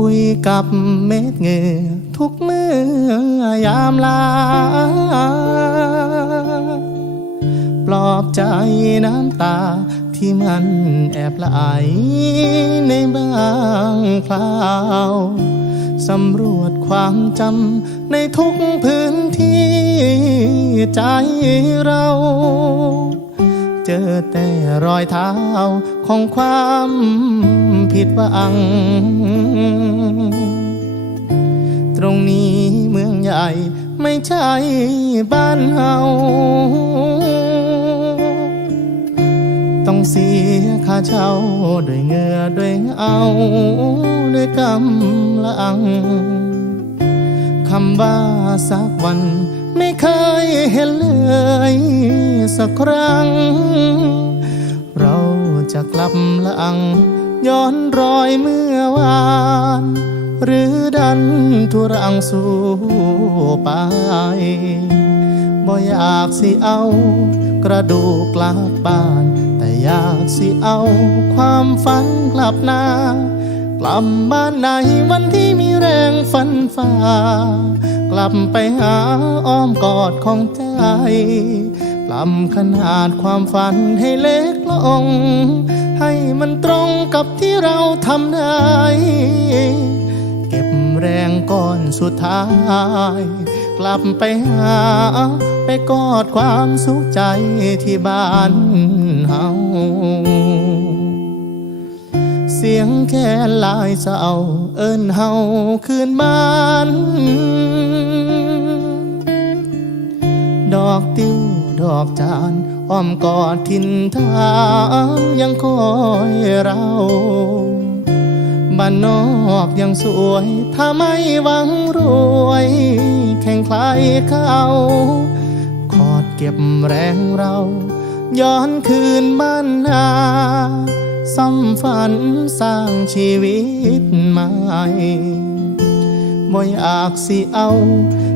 คุยกับเม็ดเหงื่อทุกเมื่อยามลา ปลอบใจน้ำตาที่มันแอบไหลในบางคราวสำรวจความจำในทุกพื้นที่ใจเรา เจอแต่รอยเท้าของความผิดหวัง ตรงนี้เมืองใหญ่ไม่ใช่บ้านเฮาต้องเสียค่าเช่าด้วยเงือด้วยเอาด้วยกำลังคำว่าสักวันไม่เคยเห็นเล สักครั้ง เราจะกลับหลัง ย้อนรอยเมื่อวาน หรือดันทุรังสู่ไป บ่อยากสิเอากระดูกกลับบ้าน แต่อยากสิเอาความฝันกลับนากลับบ้านในวันที่มีแรงฝันฝ่ากลับไปหาอ้อมกอดของใจ ปรับขนาดความฝันให้เล็กลง ให้มันตรงกับที่เราทำได้ เก็บแรงก่อนสุดท้าย กลับไปหา ไปกอดความสุขใจที่บ้านเฮาเสียงแค่ลายเศร้าเอิ้นเฮาคืนบ้าน ดอกติ้ว ดอกจานอ้อมกอดทินทานยังคอยเราบ้านนอกยังสวย ถ้าไม่หวังรวย แข่งใครเขาขอดเก็บแรงเรา ย้อนคืนบ้านนาซ่อมฝันสร้างชีวิตใหม่บ่อยากสิเอา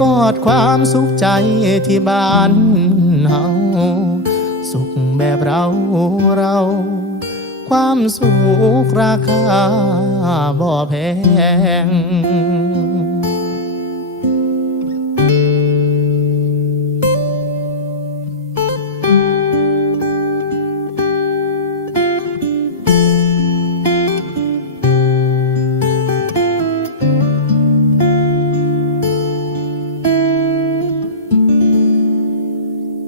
กอดความสุขใจที่บ้านเฮาสุขแบบเราเรา ความสุขราคาบ่แพง